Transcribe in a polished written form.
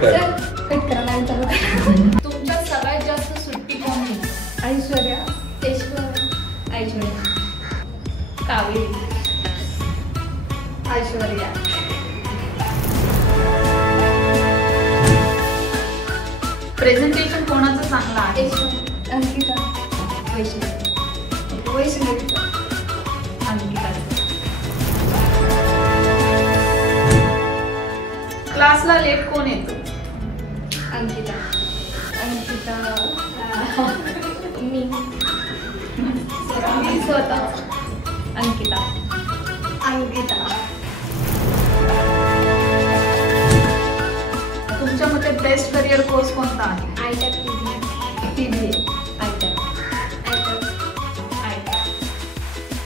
परत तुमच्यात सगळ्यात जास्त सुट्टी कोणी? ऐश्वर्या, ऐश्वर्या, कावेरी, ऐश्वर्या. प्रेझेंटेशन कोणाचं चांगलं आहे? अंकिता, वैष्णवी, अंकिता. क्लासला लेट कोण येतो? अंकिता, मी स्वतः, अंकिता. तुमच्या मते बेस्ट करिअर कोर्स कोणता आहे? आयटेक.